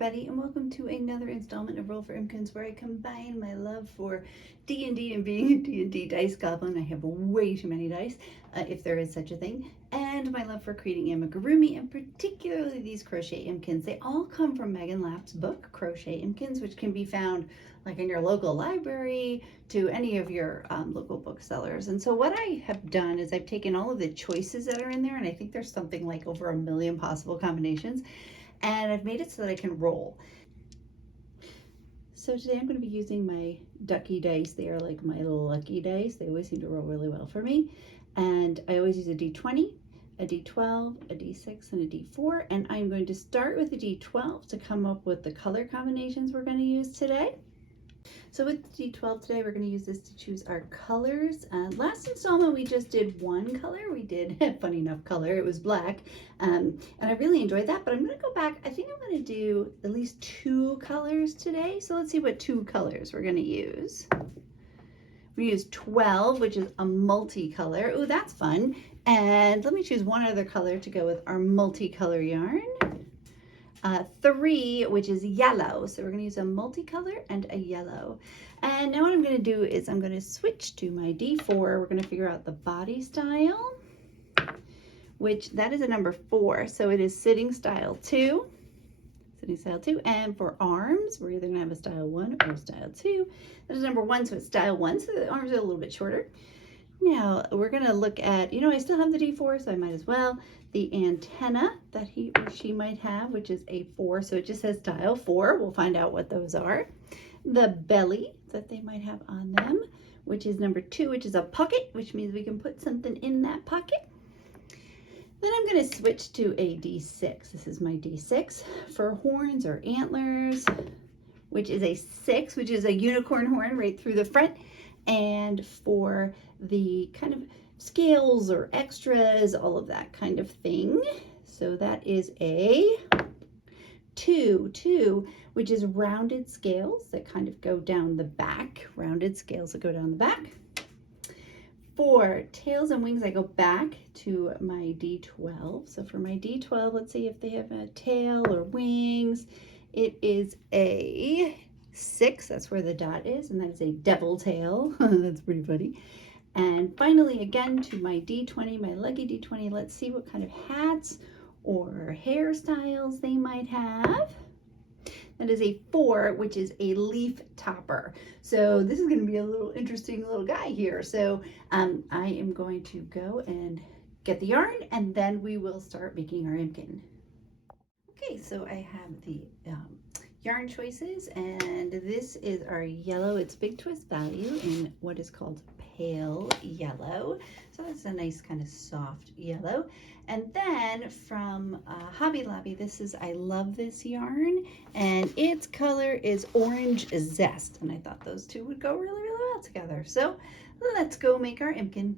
everybody, and welcome to another installment of Roll for Impkins, where I combine my love for D&D and being a D&D dice goblin. I have way too many dice, if there is such a thing, and my love for creating amigurumi, and particularly these Crochet Impkins. They all come from Megan Lapp's book, Crochet Impkins, which can be found like in your local library to any of your local booksellers. And so what I have done is I've taken all of the choices that are in there, and I think there's something like over 1 million possible combinations, and I've made it so that I can roll. So today I'm going to be using my ducky dice. They are like my lucky dice. They always seem to roll really well for me. And I always use a D20, a D12, a D6, and a D4. And I'm going to start with the D12 to come up with the color combinations we're going to use today. So with the D12 today, we're going to use this to choose our colors. Last installment, we just did one color. We did, funny enough, color. It was black. And I really enjoyed that, but I'm going to go back. I think I'm going to do at least 2 colors today. So let's see what 2 colors we're going to use. We use 12, which is a multicolor. Ooh, that's fun. And let me choose one other color to go with our multicolor yarn. 3, which is yellow. So we're going to use a multicolor and a yellow. And now what I'm going to do is I'm going to switch to my D4. We're going to figure out the body style, which that is a number 4. So it is sitting style 2. Sitting style 2. And for arms, we're either going to have a style 1 or a style 2. That is number 1, so it's style 1. So the arms are a little bit shorter. Now we're going to look at, I still have the D4, so I might as well. The antenna that he or she might have, which is a 4, so it just says style 4. We'll find out what those are. The belly that they might have on them, which is number 2, which is a pocket, which means we can put something in that pocket. Then I'm going to switch to a D6. This is my D6 for horns or antlers, which is a 6, which is a unicorn horn right through the front. And for the kind of scales or extras, all of that kind of thing. So that is a 2, which is rounded scales that kind of go down the back. Rounded scales that go down the back. For tails and wings, I go back to my D12. So for my D12, let's see if they have a tail or wings. It is a 6, that's where the dot is, and that is a devil tail. That's pretty funny. And finally, again, to my D20, my lucky D20, let's see what kind of hats or hairstyles they might have. That is a 4, which is a leaf topper. So this is going to be a little interesting little guy here. So I am going to go and get the yarn, and then we will start making our Impkin. Okay, so I have the yarn choices, and this is our yellow. It's Big Twist Value in what is called pale yellow. So that's a nice kind of soft yellow. And then from Hobby Lobby, this is I Love This yarn, and its color is Orange Zest. And I thought those two would go really, really well together. So let's go make our Impkin.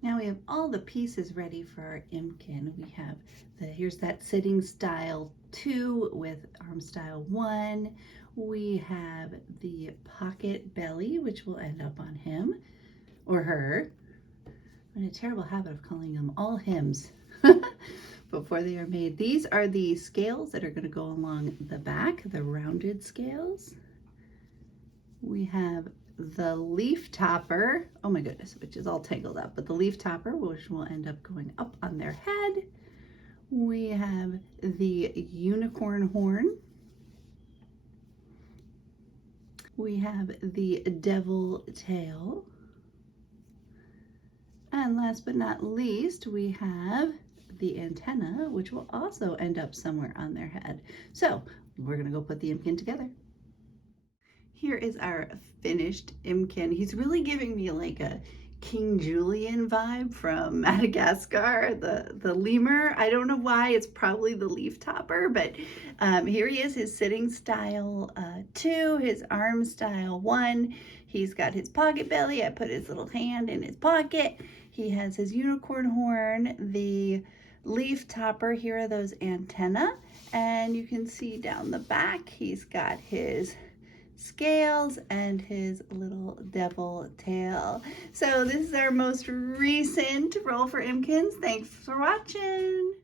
Now we have all the pieces ready for our Impkin. We have here's that sitting style 2 with arm style 1. We have the pocket belly, which will end up on him or her. I'm in a terrible habit of calling them all hymns before they are made. These are the scales that are going to go along the back, the rounded scales. We have the leaf topper, oh my goodness, which is all tangled up, but the leaf topper, which will end up going up on their head. We have the unicorn horn. We have the devil tail. And last but not least, we have the antenna, which will also end up somewhere on their head. So we're going to go put the Impkin together. Here is our finished Impkin. He's really giving me like a King Julien vibe from Madagascar, the lemur. I don't know why, it's probably the leaf topper, but here he is, his sitting style 2, his arm style 1. He's got his pocket belly. I put his little hand in his pocket. He has his unicorn horn, the leaf topper. Here are those antenna, and you can see down the back, he's got his scales and his little devil tail. So this is our most recent Roll for Impkins. Thanks for watching.